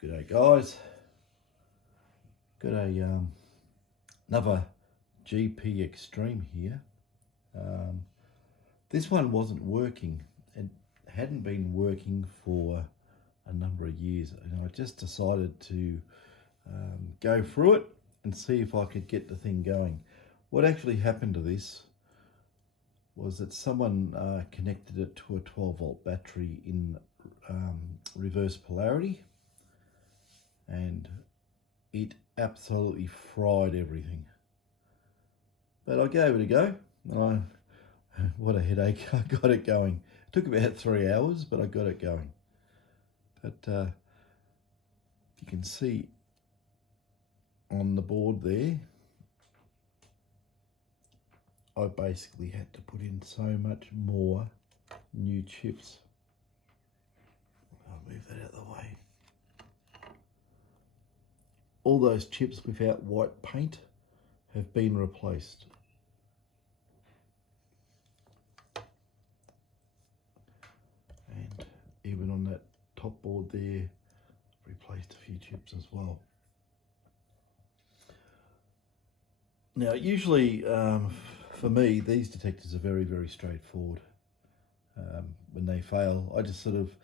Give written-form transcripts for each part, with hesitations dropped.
G'day guys, got a another GP Extreme here. This one wasn't working. It hadn't been working for a number of years, and I just decided to go through it and see if I could get the thing going. What actually happened to this was that someone connected it to a 12-volt battery in reverse polarity, and it absolutely fried everything. But I gave it a go, and what a headache. I got it going. It took about 3 hours, but I got it going. But you can see on the board there, I basically had to put in so much more new chips. I'll move that out of the way. All those chips without white paint have been replaced. And even on that top board there, replaced a few chips as well. Now, usually for me, these detectors are very, very straightforward. When they fail, I just sort of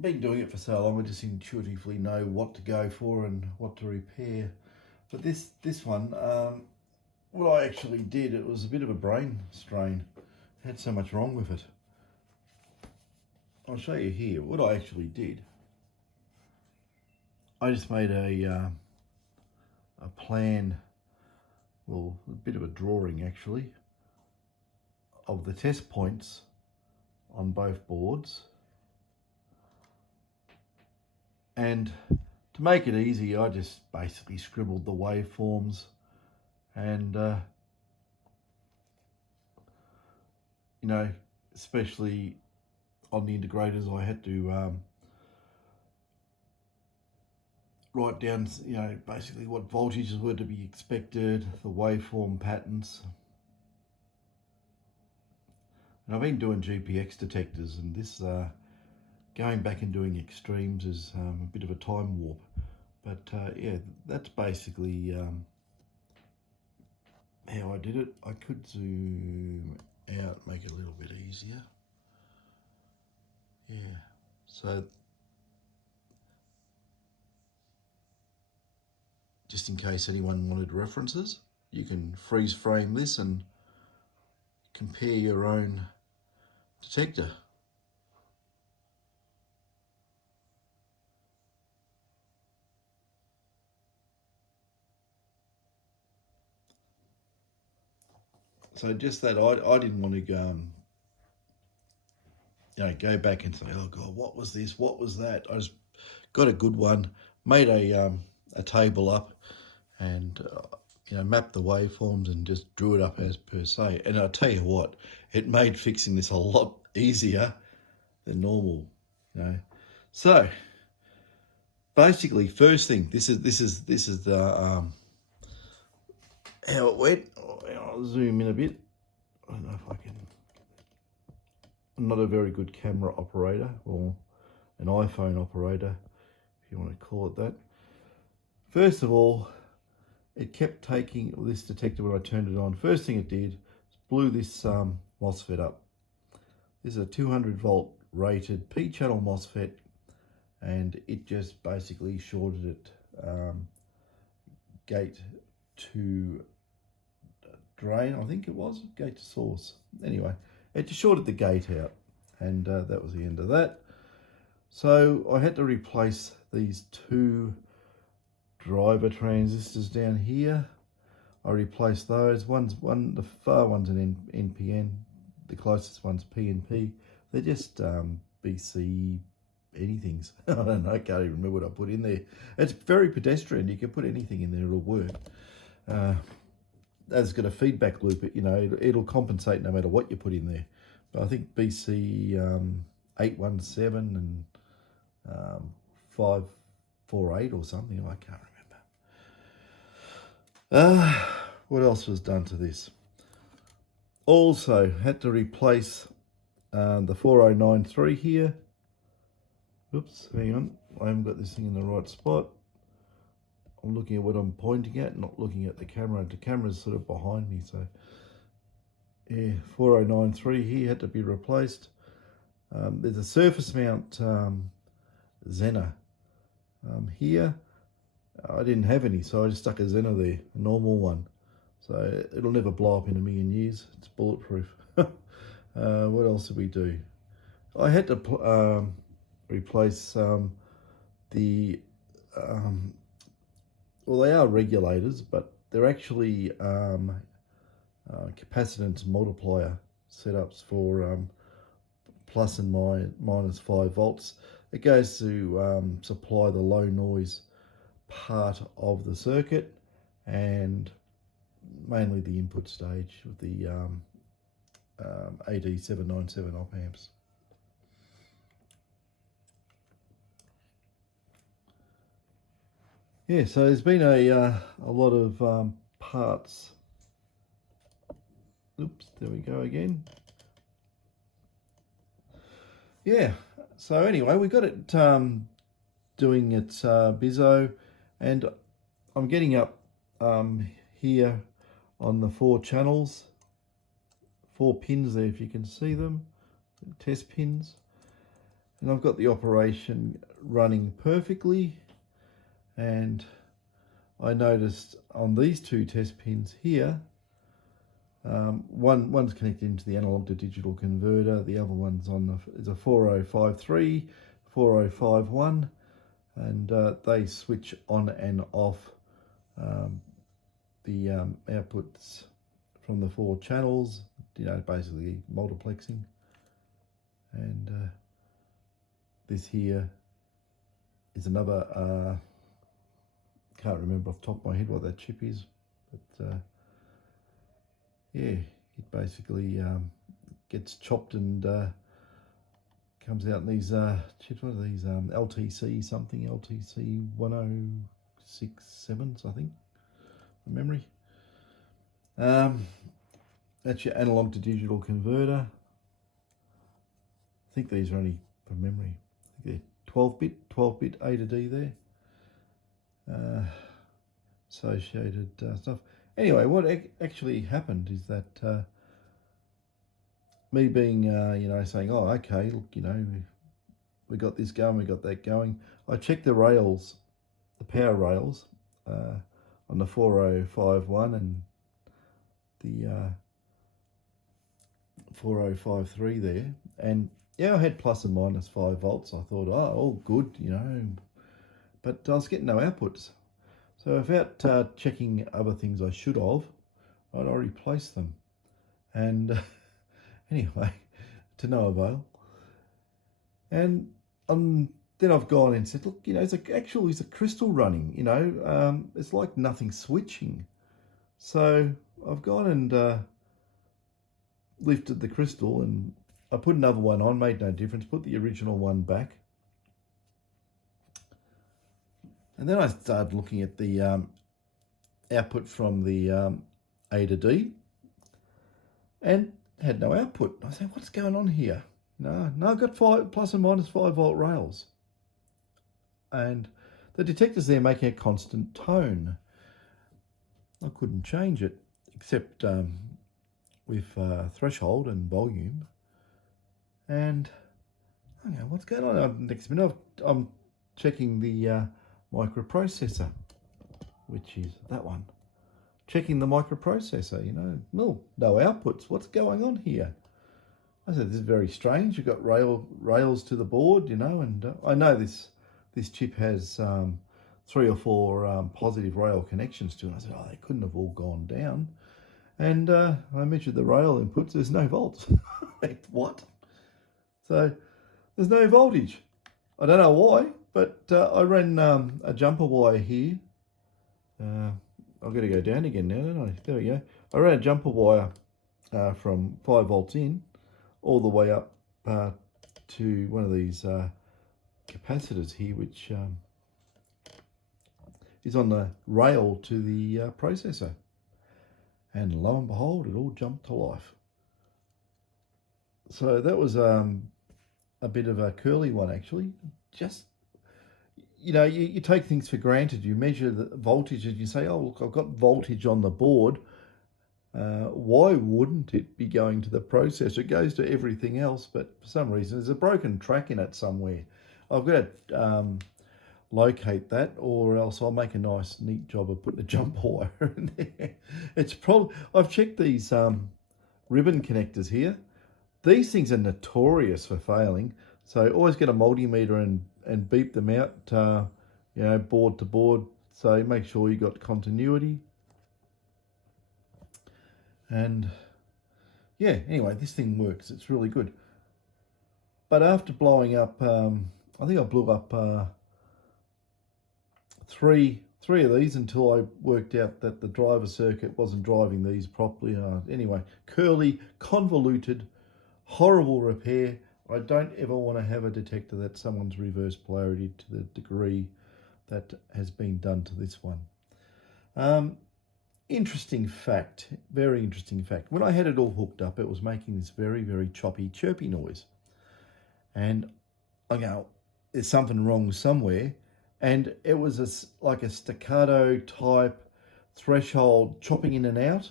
been doing it for so long, I just intuitively know what to go for and what to repair. But this one, what I actually did, it was a bit of a brain strain. I had so much wrong with it. I'll show you here what I actually did. I just made a plan, well, a bit of a drawing actually, of the test points on both boards. And to make it easy, I just basically scribbled the waveforms, and you know, especially on the integrators, I had to write down, you know, basically what voltages were to be expected, the waveform patterns. And I've been doing GPX detectors, and this going back and doing extremes is a bit of a time warp. But yeah, that's basically how I did it. I could zoom out, make it a little bit easier. Yeah, so just in case anyone wanted references, you can freeze frame this and compare your own detector. So just that, I didn't want to go, you know, go back and say, oh God, what was this? What was that? I just got a good one, made a table up, and you know, mapped the waveforms and just drew it up as per se. And I'll tell you what, it made fixing this a lot easier than normal, you know. So basically, first thing, this is the how it went. I'll zoom in a bit. I don't know if I can. I'm not a very good camera operator, or an iPhone operator, if you want to call it that. First of all, it kept taking this detector when I turned it on. First thing it did is blew this MOSFET up. This is a 200 volt rated P-channel MOSFET, and it just basically shorted it gate to drain, I think it was, gate to source. Anyway, it just shorted the gate out, and that was the end of that. So I had to replace these two driver transistors down here. I replaced those. The far one's an NPN, the closest one's PNP. They're just BC anythings. I don't know, I can't even remember what I put in there. It's very pedestrian. You can put anything in there, it'll work. That's got a feedback loop, you know, it'll compensate no matter what you put in there. But I think BC 817 and 548 or something, I can't remember. What else was done to this? Also had to replace the 4093 here. Oops, hang on. I haven't got this thing in the right spot. I'm looking at what I'm pointing at, not looking at the camera. The camera's sort of behind me, so yeah, 4093 here had to be replaced. There's a surface mount Zener here. I didn't have any, so I just stuck a Zener there, a normal one. So it'll never blow up in a million years. It's bulletproof. What else did we do? I had to replace the well, they are regulators, but they're actually capacitance multiplier setups for plus and minus 5 volts. It goes to supply the low noise part of the circuit and mainly the input stage of the AD797 op amps. Yeah, so there's been a lot of parts. Oops, there we go again. Yeah, so anyway, we got it doing its bizzo, and I'm getting up here on the 4 channels, 4 pins there if you can see them, test pins, and I've got the operation running perfectly. And I noticed on these 2 test pins here, one's connected into the analog to digital converter, the other one's is a 4053, 4051, and they switch on and off the outputs from the 4 channels, basically multiplexing. And this here is another can't remember off the top of my head what that chip is, but yeah, it basically gets chopped and comes out in these chips. What are these? LTC something, LTC 1067s, I think, from memory. That's your analog to digital converter. I think these are only from memory. I think they're 12-bit A to D there. Associated stuff. Anyway, what actually happened is that me being, saying, oh, okay, look, we got this going, we got that going. I checked the rails, the power rails, on the 4051 and the 4053 there, and yeah, I had plus and minus 5 volts. I thought, oh, all good, but I was getting no outputs. So without checking other things I should have, I'd already replaced them. And anyway, to no avail. And then I've gone and said, look, it's a crystal running, it's like nothing switching. So I've gone and lifted the crystal and I put another one on, made no difference, put the original one back. And then I started looking at the output from the A to D and had no output. I said, what's going on here? No, I've got plus and minus 5 volt rails. And the detector's there making a constant tone. I couldn't change it except with threshold and volume. And I don't know what's going on. Next minute I'm checking the microprocessor, which is that one. Checking the microprocessor, no outputs. What's going on here? I said, this is very strange. You've got rails to the board, and I know this chip has 3 or 4 positive rail connections to it. I said, oh, they couldn't have all gone down. And I measured the rail inputs. There's no volts. Like, what? So there's no voltage. I don't know why. But I ran a jumper wire here. I've got to go down again now, don't I? There we go. I ran a jumper wire from 5 volts in all the way up to one of these capacitors here, which is on the rail to the processor. And lo and behold, it all jumped to life. So that was a bit of a curly one, actually. just, you take things for granted. You measure the voltage and you say, oh, look, I've got voltage on the board. Why wouldn't it be going to the processor? It goes to everything else, but for some reason there's a broken track in it somewhere. I've got to locate that, or else I'll make a nice neat job of putting a jump wire in there. It's probably, I've checked these ribbon connectors here. These things are notorious for failing, so always get a multimeter and beep them out, board to board, so make sure you got continuity. And yeah, anyway, this thing works. It's really good. But after blowing up, I think I blew up three of these until I worked out that the driver circuit wasn't driving these properly. Anyway, curly, convoluted, horrible repair. I don't ever want to have a detector that someone's reverse polarity to the degree that has been done to this one. Interesting fact, very interesting fact. When I had it all hooked up, it was making this very, very choppy, chirpy noise. And I go, there's something wrong somewhere. And it was like a staccato type threshold chopping in and out.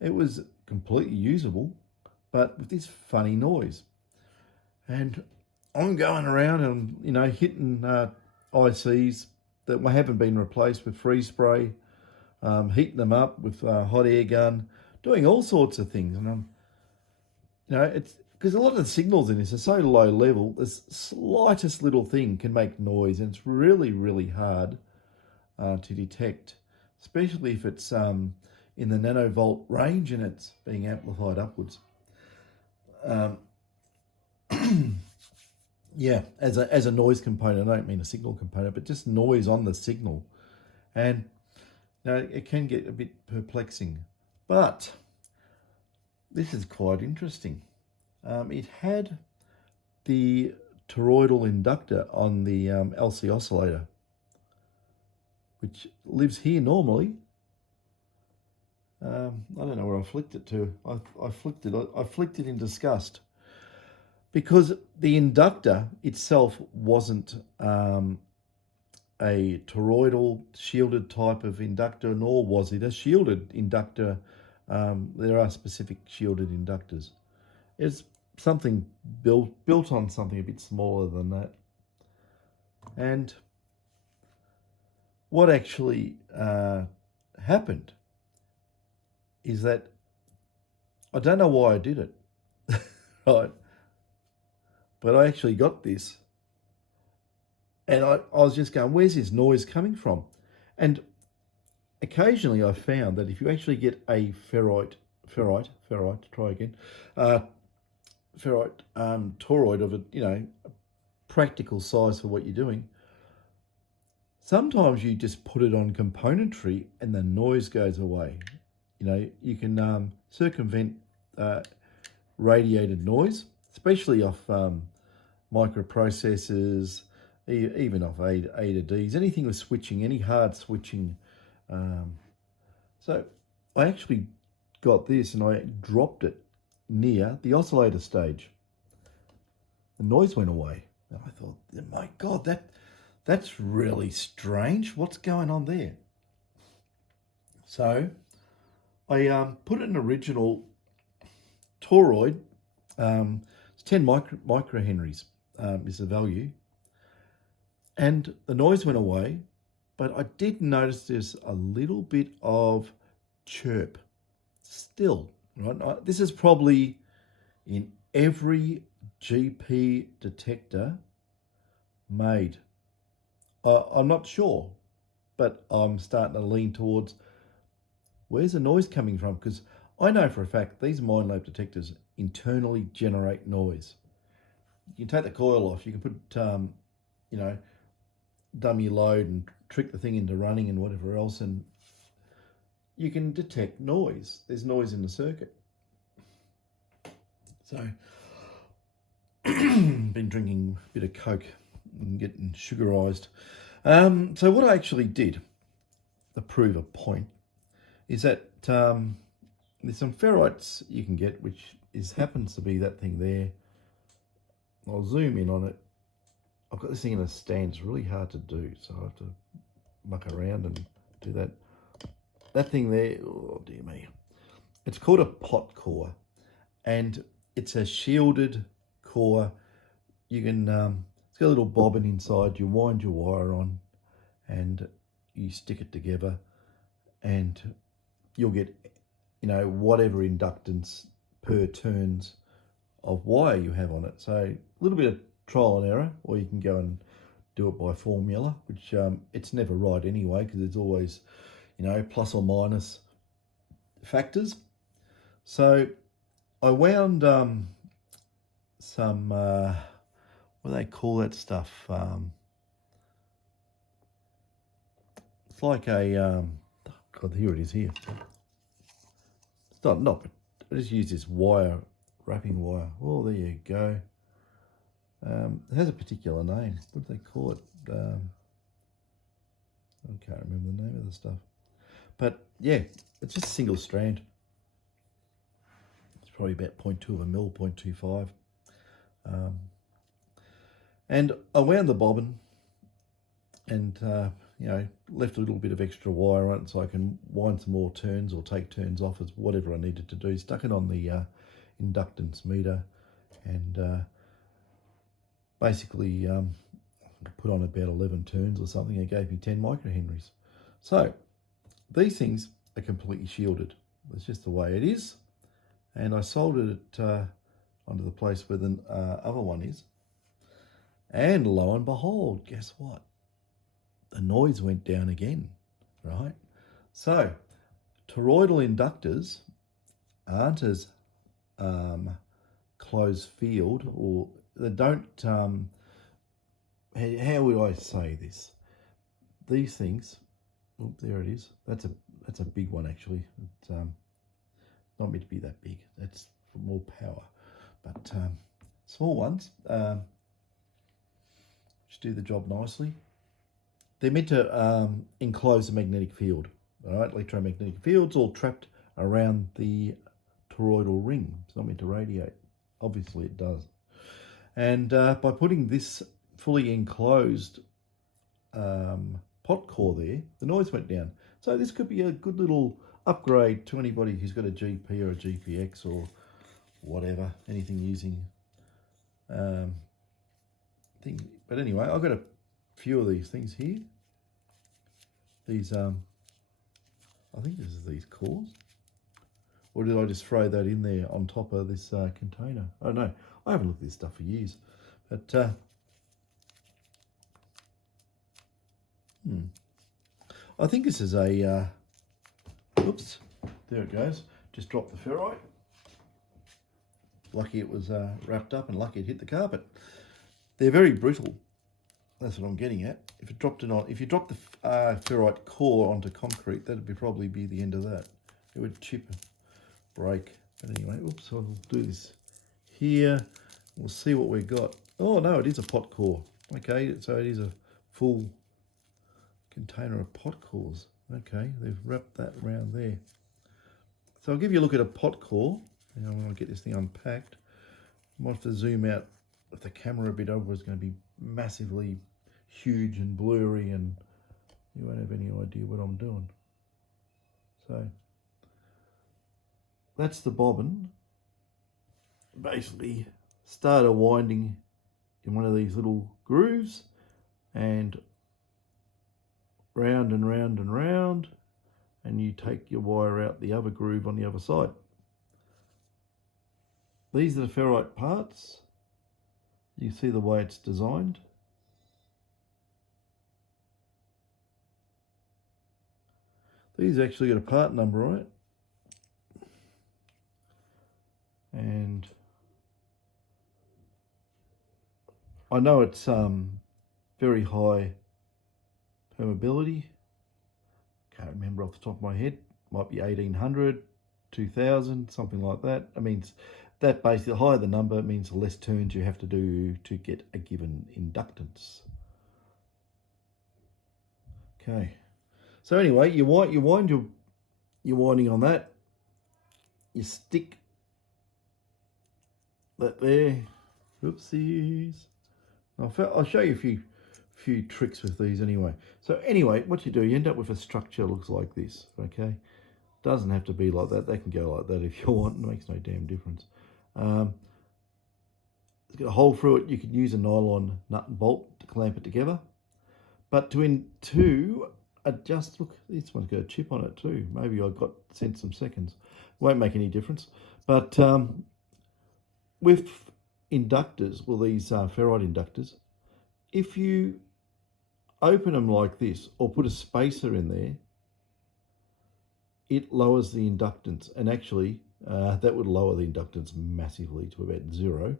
It was completely usable, but with this funny noise. And I'm going around and, hitting ICs that haven't been replaced with freeze spray, heating them up with a hot air gun, doing all sorts of things. And it's because a lot of the signals in this are so low level, the slightest little thing can make noise, and it's really, really hard to detect, especially if it's in the nanovolt range and it's being amplified upwards. Yeah, as a noise component, I don't mean a signal component, but just noise on the signal. And it can get a bit perplexing, but this is quite interesting. It had the toroidal inductor on the LC oscillator, which lives here normally. I don't know where I flicked it to. I flicked it in disgust, because the inductor itself wasn't a toroidal shielded type of inductor, nor was it a shielded inductor. There are specific shielded inductors. It's something built on something a bit smaller than that. And what actually happened is that I don't know why I did it, right? But I actually got this, and I was just going, where's this noise coming from? And occasionally I found that if you actually get a ferrite, try again, ferrite toroid of a practical size for what you're doing, sometimes you just put it on componentry and the noise goes away. You can circumvent radiated noise, especially off microprocessors, even off A to Ds, anything with switching, any hard switching. So I actually got this and I dropped it near the oscillator stage. The noise went away. And I thought, my God, that's really strange. What's going on there? So I put an original toroid, it's 10 microhenries is the value, and the noise went away, but I did notice there's a little bit of chirp still, right? This is probably in every GP detector made. I'm not sure, but I'm starting to lean towards where's the noise coming from, because I know for a fact these Minelab detectors internally generate noise. You can take the coil off, you can put, dummy load and trick the thing into running and whatever else, and you can detect noise. There's noise in the circuit. So, been drinking a bit of Coke and getting sugarized. So what I actually did to prove a point is that there's some ferrites you can get, which happens to be that thing there. I'll zoom in on it. I've got this thing in a stand. It's really hard to do, so I have to muck around and do that. That thing there, oh dear me. It's called a pot core, and it's a shielded core. You can, it's got a little bobbin inside. You wind your wire on and you stick it together, and you'll get, you know, whatever inductance per turns of wire you have on it. So a little bit of trial and error, or you can go and do it by formula, which it's never right anyway, because there's always, you know, plus or minus factors. So I wound some, what do they call that stuff? It's like a, God, here it is here. It's not, I just use this wire, wrapping wire. Oh, there you go. It has a particular name. What do they call it? I can't remember the name of the stuff. But yeah, it's just a single strand. It's probably about 0.2 of a mil, 0.25. And I wound the bobbin and, you know, left a little bit of extra wire on it so I can wind some more turns or take turns off as whatever I needed to do. Stuck it on the inductance meter and basically put on about 11 turns or something. It gave me 10 microhenries. So these things are completely shielded. That's just the way it is. And I soldered it onto the place where the other one is. And lo and behold, guess what? The noise went down again, right? So toroidal inductors aren't as closed field, or they don't, how would I say this? These things, oh, there it is. That's a big one actually. It's not meant to be that big. That's for more power. But small ones, just do the job nicely. They're meant to enclose the magnetic field, all right? Electromagnetic field's all trapped around the toroidal ring. It's not meant to radiate. Obviously it does. And by putting this fully enclosed pot core there, the noise went down. So this could be a good little upgrade to anybody who's got a GP or a GPX or whatever, anything using thing. But anyway, I've got a few of these things here. These, I think this is these cores. Or did I just throw that in there on top of this container? I don't know. I haven't looked at this stuff for years. But, I think this is a, oops, there it goes. Just dropped the ferrite. Lucky it was wrapped up and lucky it hit the carpet. They're very brittle. That's what I'm getting at. If it dropped it on, if you drop the ferrite core onto concrete, that'd probably be the end of that. It would chip, break. But anyway, oops, I'll do this here. We'll see what we've got. Oh no, it is a pot core. Okay, so it is a full container of pot cores. Okay, they've wrapped that around there. So I'll give you a look at a pot core. You know, when I get this thing unpacked, I might have to zoom out with the camera a bit, otherwise it's going to be massively huge and blurry and you won't have any idea what I'm doing. So that's the bobbin. Basically started winding in one of these little grooves and round and round and round, and you take your wire out the other groove on the other side. These are the ferrite parts. You see the way it's designed. These actually got a part number on it. And I know it's very high permeability. Can't remember off the top of my head. Might be 1800, 2000, something like that. I mean, that basically, the higher the number means the less turns you have to do to get a given inductance. Okay. So anyway, you wind your winding on that. You stick that there. Oopsies. I'll show you a few tricks with these anyway. So anyway, what you do, you end up with a structure that looks like this, okay? Doesn't have to be like that. They can go like that if you want. It makes no damn difference. It's got a hole through it. You can use a nylon nut and bolt to clamp it together. But to adjust, look, this one's got a chip on it too. Maybe I got sent some seconds. Won't make any difference. But with inductors, well, these ferrite inductors, if you open them like this or put a spacer in there, it lowers the inductance. And actually, that would lower the inductance massively to about 0.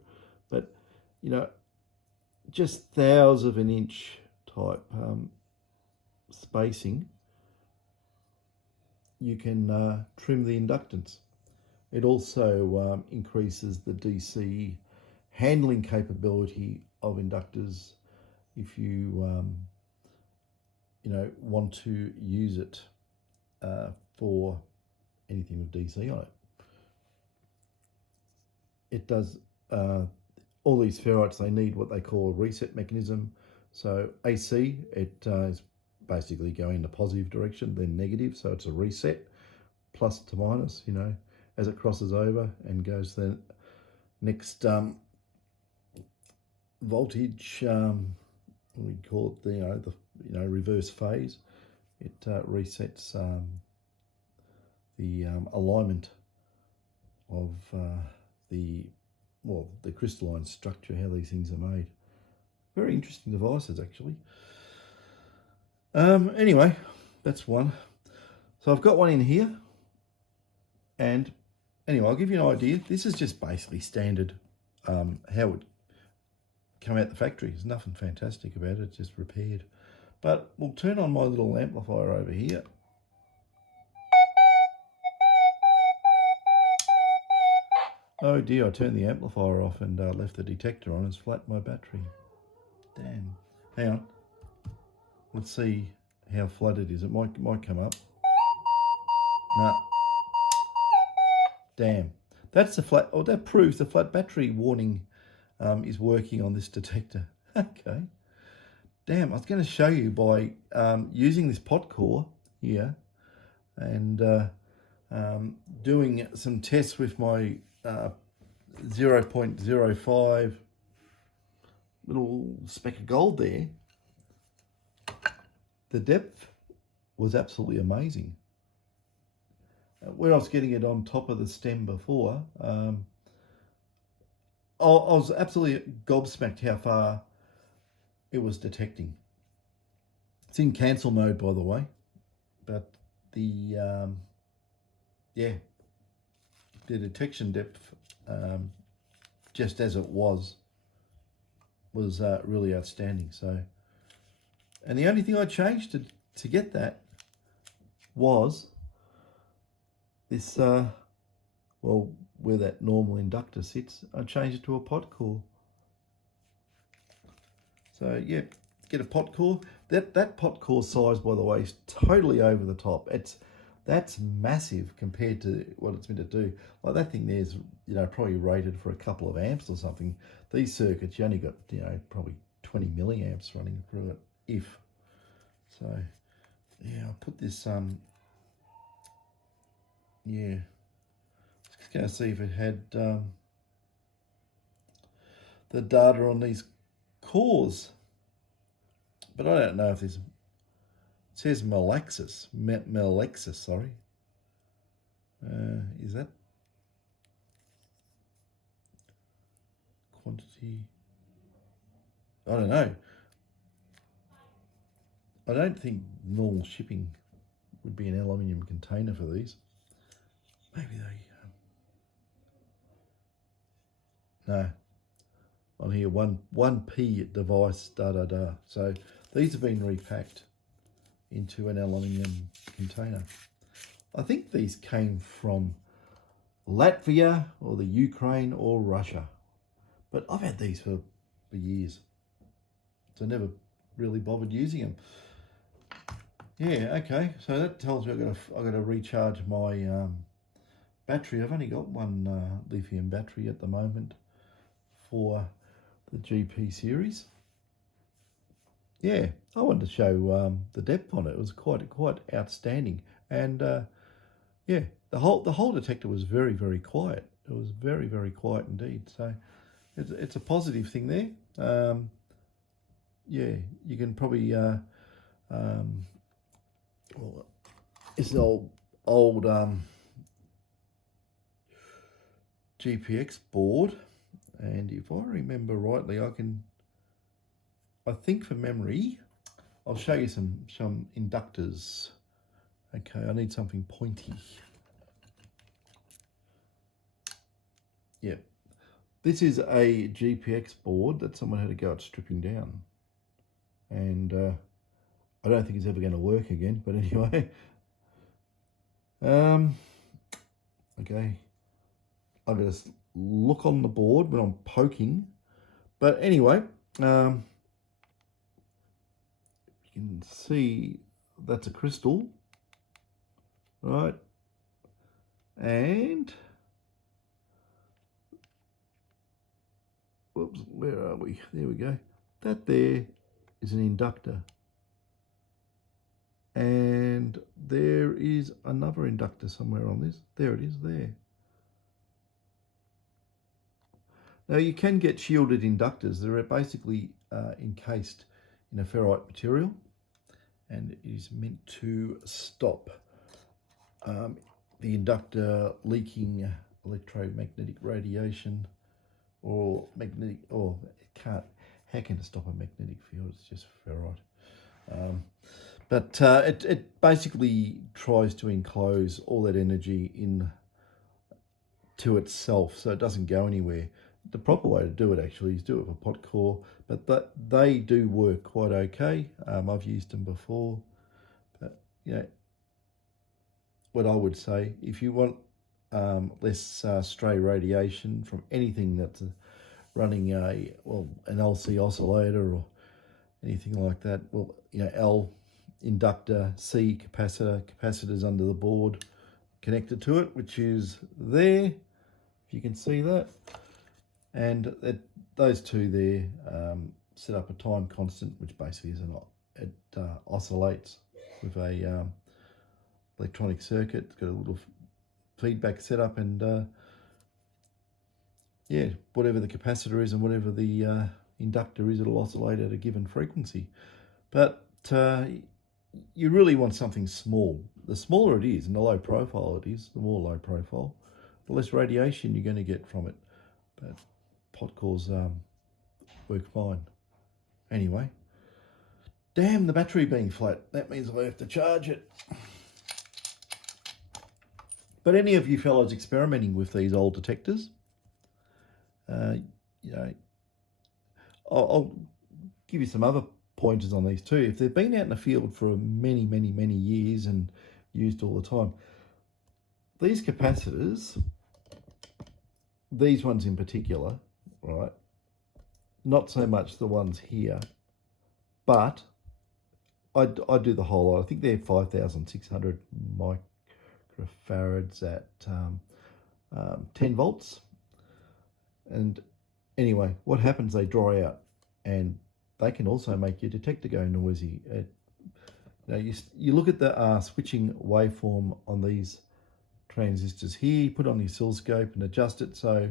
But, you know, just thousands of an inch type spacing, you can trim the inductance. It also increases the DC handling capability of inductors if you, you know, want to use it for anything with DC on it. It does, all these ferrites, they need what they call a reset mechanism. So AC, it is basically going in the positive direction, then negative, so it's a reset, plus to minus, you know, as it crosses over and goes to the next voltage, we call it the reverse phase. It resets the alignment of the crystalline structure, how these things are made. Very interesting devices, actually. Anyway, that's one. So I've got one in here, and anyway, I'll give you an idea. This is just basically standard how it would come out the factory. There's nothing fantastic about it, it's just repaired. But we'll turn on my little amplifier over here. Oh dear, I turned the amplifier off and left the detector on. It's flattened my battery. Damn. Hang on. Let's see how flat it is. It might come up. No. Damn. That's the flat. Oh, that proves the flat battery warning is working on this detector. Okay. Damn. I was going to show you by using this pot core here and doing some tests with my 0.05 little speck of gold there. The depth was absolutely amazing. When I was getting it on top of the stem before, I was absolutely gobsmacked how far it was detecting. It's in cancel mode, by the way, but the detection depth, just as it was really outstanding. So, and the only thing I changed to get that was this, well, where that normal inductor sits, I changed it to a pot core. So yeah, get a pot core. That pot core size, by the way, is totally over the top. That's massive compared to what it's meant to do. Like that thing there's, you know, probably rated for a couple of amps or something. These circuits, you only got, you know, probably 20 milliamps running through it, if. So, yeah, I'll put this, yeah. Just going to see if it had the data on these cores. But I don't know if there's, it says Melexis, sorry. Is that quantity? I don't know. I don't think normal shipping would be an aluminium container for these. Maybe they, no. On here, 1P device, So these have been repacked into an aluminium container. I think these came from Latvia or the Ukraine or Russia, but I've had these for years, so I never really bothered using them. Yeah, okay, so that tells me I've got to recharge my battery. I've only got one lithium battery at the moment for the GP series. yeah, I wanted to show the depth on it. It was quite outstanding, and yeah, the whole detector was very, very quiet. It was very, very quiet indeed. So it's a positive thing there. Yeah, you can probably well, it's an old GPX board, and if I remember rightly, I think from memory, I'll show you some inductors. Okay, I need something pointy. Yeah, this is a GPX board that someone had to go at stripping down, and I don't think it's ever going to work again. But anyway, okay, I'm going to look on the board when I'm poking. But anyway, you can see that's a crystal, right? And whoops, where are we? There we go. That there is an inductor. And there is another inductor somewhere on this. There it is there. Now you can get shielded inductors. They're basically encased in a ferrite material, and it is meant to stop the inductor leaking electromagnetic radiation or magnetic, or it can't, how can it stop a magnetic field? It's just ferrite. But it basically tries to enclose all that energy in to itself, so it doesn't go anywhere. The proper way to do it actually is do it with a pot core, but they do work quite okay. I've used them before, but you know, what I would say, if you want less stray radiation from anything that's running an LC oscillator or anything like that, well, you know, L inductor, C capacitor, capacitors under the board connected to it, which is there, if you can see that, and those two there set up a time constant, which basically is it oscillates with a electronic circuit. It's got a little feedback setup, and yeah, whatever the capacitor is and whatever the inductor is, it'll oscillate at a given frequency. But you really want something small. The smaller it is and the low profile it is, the more low profile, the less radiation you're going to get from it. But pot cores work fine. Anyway, damn the battery being flat. That means I have to charge it. But any of you fellows experimenting with these old detectors, you know, I'll give you some other pointers on these too. If they've been out in the field for many, many, many years and used all the time, these capacitors, these ones in particular, right, not so much the ones here, but I do the whole lot. I think they're 5,600 microfarads at 10 volts. And anyway, what happens, they dry out, and they can also make your detector go noisy. You look at the switching waveform on these transistors here, put on the oscilloscope and adjust it, so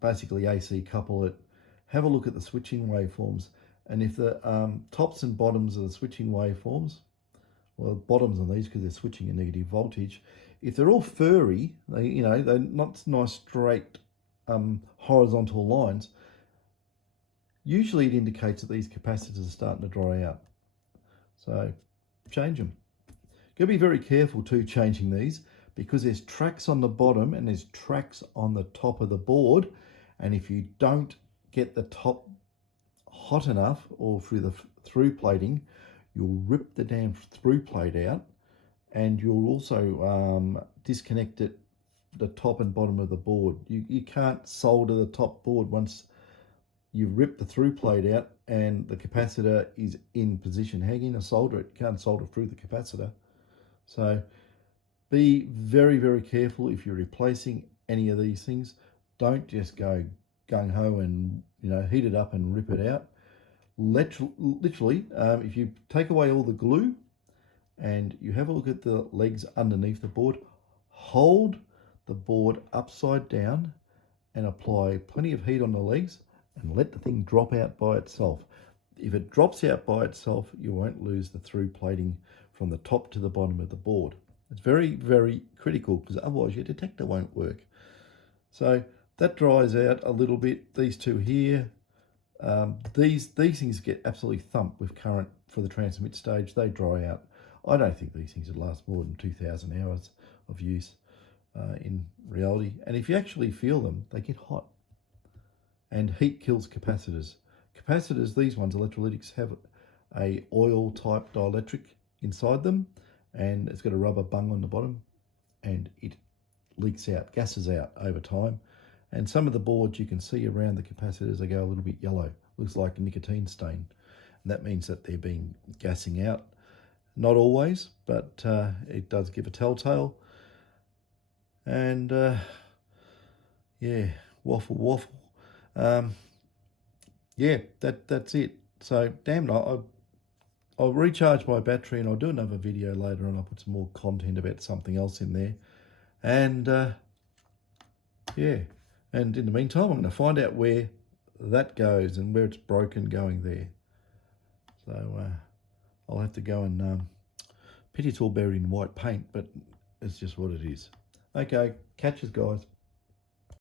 basically AC couple it, have a look at the switching waveforms, and if the tops and bottoms of the switching waveforms, well, bottoms on these because they're switching a negative voltage, if they're all furry, they're not nice straight horizontal lines, usually it indicates that these capacitors are starting to dry out. So change them. Got to be very careful too changing these, because there's tracks on the bottom and there's tracks on the top of the board, and if you don't get the top hot enough or through the through plating, you'll rip the damn through plate out, and you'll also disconnect it, the top and bottom of the board. You can't solder the top board once you rip the through plate out and the capacitor is in position. How are you going to solder it? You can't solder through the capacitor. So be very, very careful if you're replacing any of these things. Don't just go gung-ho and heat it up and rip it out. literally, if you take away all the glue and you have a look at the legs underneath the board, hold the board upside down and apply plenty of heat on the legs and let the thing drop out by itself. If it drops out by itself, you won't lose the through plating from the top to the bottom of the board. It's very, very critical, because otherwise your detector won't work. So that dries out a little bit. These two here, these things get absolutely thumped with current for the transmit stage. They dry out. I don't think these things would last more than 2,000 hours of use in reality. And if you actually feel them, they get hot. And heat kills capacitors. Capacitors, these ones, electrolytics, have a oil type dielectric inside them, and it's got a rubber bung on the bottom, and it leaks out, gases out over time. And some of the boards you can see around the capacitors, they go a little bit yellow. Looks like a nicotine stain. And that means that they're been gassing out. Not always, but it does give a telltale. And yeah, waffle. Yeah, that's it. So damn, I'll recharge my battery and I'll do another video later on. I'll put some more content about something else in there. And yeah, and in the meantime, I'm going to find out where that goes and where it's broken going there. So I'll have to go and pity it's all buried in white paint, but it's just what it is. Okay, catch us, guys.